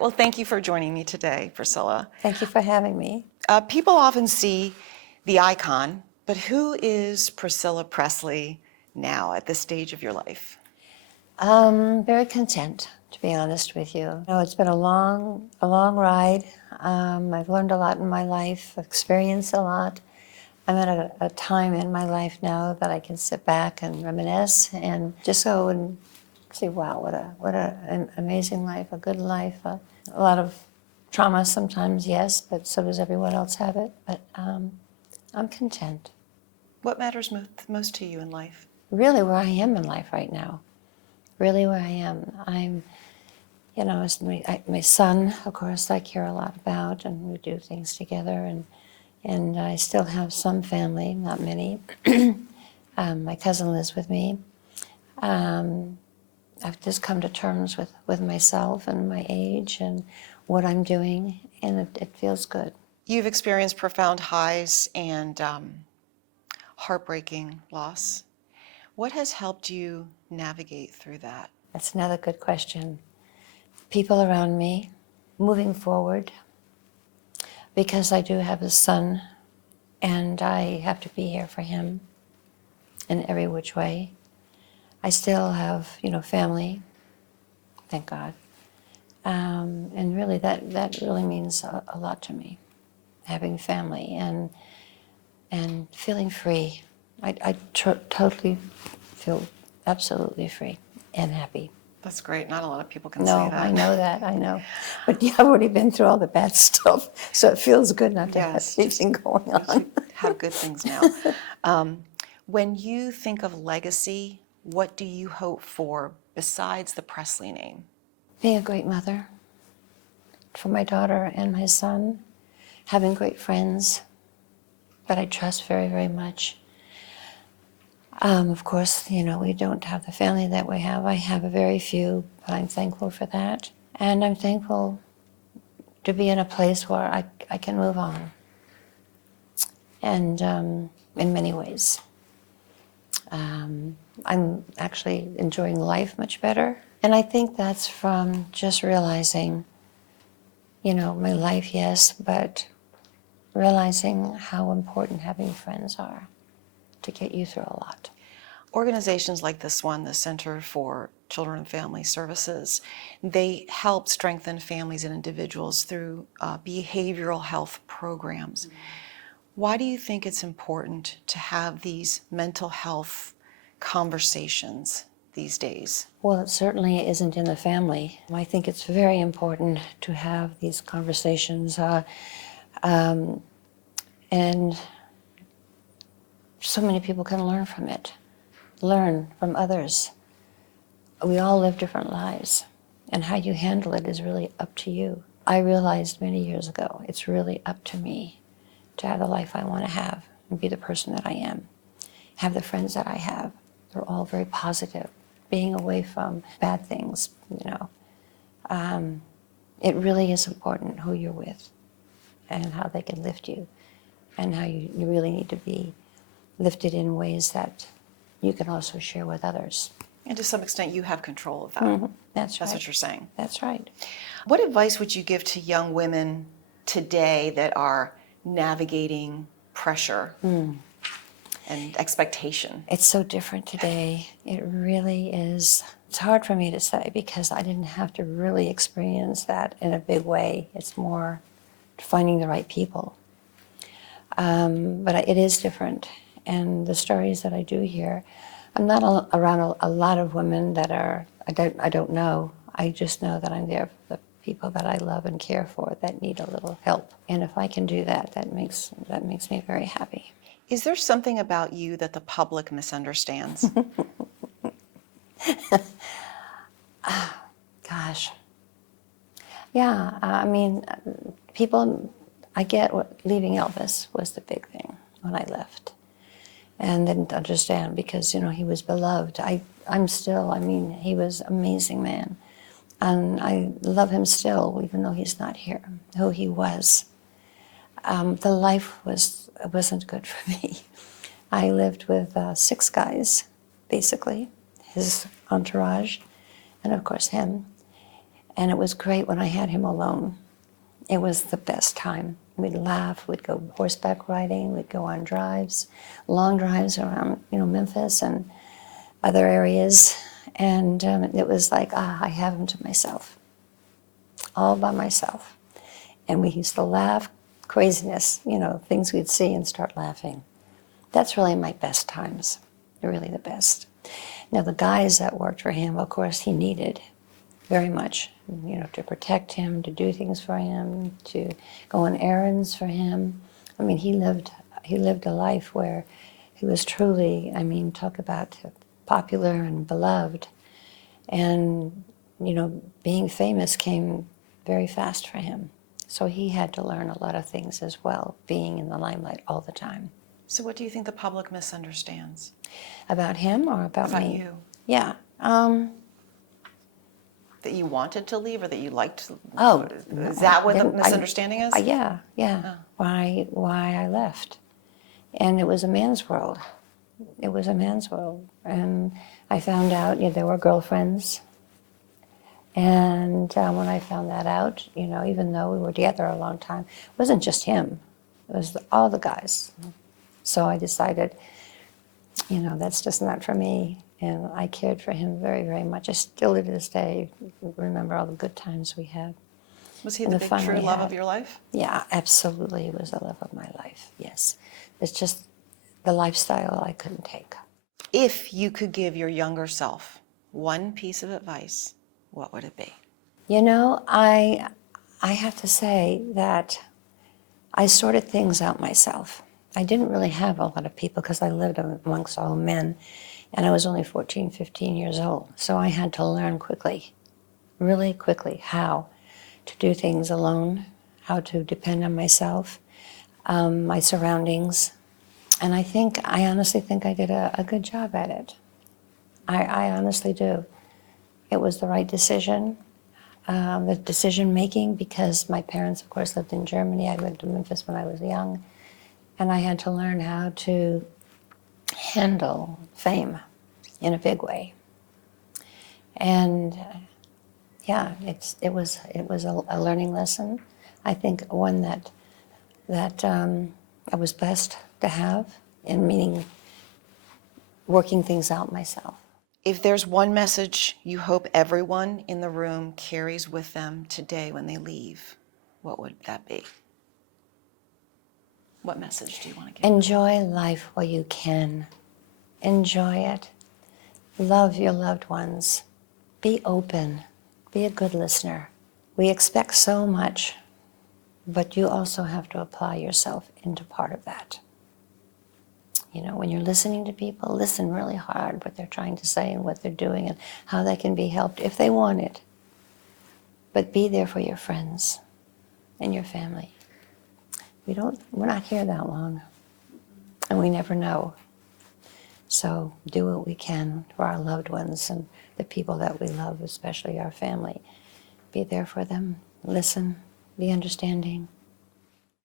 Well, thank you for joining me today, Priscilla. Thank you for having me. People often see the icon, but who is Priscilla Presley now at this stage of your life? Very content, to be honest with you. It's been a long ride. I've learned a lot in my life, experienced a lot. I'm at a time in my life now that I can sit back and reminisce and just go and see, wow, what an amazing life, a good life. A lot of trauma sometimes, yes, but so does everyone else have it. But I'm content. What matters most to you in life? Really where I am in life right now. Really where I am. I'm, it's my son, of course, I care a lot about, and we do things together, and I still have some family, not many. My cousin lives with me. I've just come to terms with myself and my age and what I'm doing, and it feels good. You've experienced profound highs and heartbreaking loss. What has helped you navigate through that? That's another good question. People around me, moving forward, because I do have a son, and I have to be here for him in every which way. I still have, family, thank God. And really, that really means a lot to me, having family and feeling free. I totally feel absolutely free and happy. That's great. Not a lot of people can say that. No, I know that, I know. But I've already been through all the bad stuff, so it feels good not to have anything going on. Have good things now. When you think of legacy, what do you hope for besides the Presley name? Being a great mother for my daughter and my son, having great friends that I trust very, very much. Of course, we don't have the family that we have. I have a very few, but I'm thankful for that. And I'm thankful to be in a place where I can move on. And in many ways. I'm actually enjoying life much better. And I think that's from just realizing, my life, yes, but realizing how important having friends are to get you through a lot. Organizations like this one, the Center for Children and Family Services, they help strengthen families and individuals through behavioral health programs. Mm-hmm. Why do you think it's important to have these mental health conversations these days? Well, it certainly isn't in the family. I think it's very important to have these conversations, and so many people can learn from it, learn from others. We all live different lives, and how you handle it is really up to you. I realized many years ago, it's really up to me to have the life I want to have and be the person that I am. Have the friends that I have. They're all very positive. Being away from bad things, it really is important who you're with and how they can lift you and how you really need to be lifted in ways that you can also share with others. And to some extent, you have control of that. Mm-hmm. That's right. That's what you're saying. That's right. What advice would you give to young women today that are navigating pressure and expectation? It's so different today. It really is. It's hard for me to say because I didn't have to really experience that in a big way. It's more finding the right people. But it is different. And the stories that I do hear, I'm not around a lot of women that are, I don't know. I just know that I'm there for the people that I love and care for that need a little help. And if I can do that, that makes me very happy. Is there something about you that the public misunderstands? Gosh. Yeah, people, I get what leaving Elvis was the big thing when I left. And didn't understand because, he was beloved. I'm still, he was an amazing man. And I love him still, even though he's not here, who he was. The life wasn't good for me. I lived with 6 guys, basically, his entourage, and of course him. And it was great when I had him alone. It was the best time. We'd laugh, we'd go horseback riding, we'd go on drives, long drives around, Memphis and other areas. And it was like, I have him to myself, all by myself. And we used to laugh, craziness, things we'd see and start laughing. That's really my best times, really the best. Now, the guys that worked for him, of course, he needed very much, to protect him, to do things for him, to go on errands for him. I mean, he lived a life where he was truly, talk about popular and beloved. And, being famous came very fast for him. So he had to learn a lot of things as well, being in the limelight all the time. So what do you think the public misunderstands? About him or about me? About you. Yeah. That you wanted to leave or that you liked? Oh, is that what the misunderstanding is? Yeah. Oh. Why I left. And it was a man's world. It was a man's world. And I found out, there were girlfriends. And when I found that out, even though we were together a long time, it wasn't just him. It was all the guys. So I decided, that's just not for me. And I cared for him very, very much. I still to this day remember all the good times we had. Was he and the the big fun true we love had. of your life? Yeah, absolutely. It was the love of my life, yes. It's just the lifestyle I couldn't take. If you could give your younger self one piece of advice, what would it be? I have to say that I sorted things out myself. I didn't really have a lot of people because I lived amongst all men, and I was only 14, 15 years old. So I had to learn quickly, really quickly, how to do things alone, how to depend on myself, my surroundings. And I honestly think I did a good job at it. I honestly do. It was the right decision, the decision making, because my parents, of course, lived in Germany. I went to Memphis when I was young, and I had to learn how to handle fame in a big way. And yeah, it was a learning lesson. I think one that I was blessed to have, in meaning working things out myself. If there's one message you hope everyone in the room carries with them today when they leave, what would that be? What message do you want to give? Enjoy life while you can. Enjoy it. Love your loved ones. Be open. Be a good listener. We expect so much, but you also have to apply yourself into part of that. When you're listening to people, listen really hard what they're trying to say and what they're doing and how they can be helped if they want it. But be there for your friends and your family. We're not here that long, and we never know. So do what we can for our loved ones and the people that we love, especially our family. Be there for them, listen, be understanding,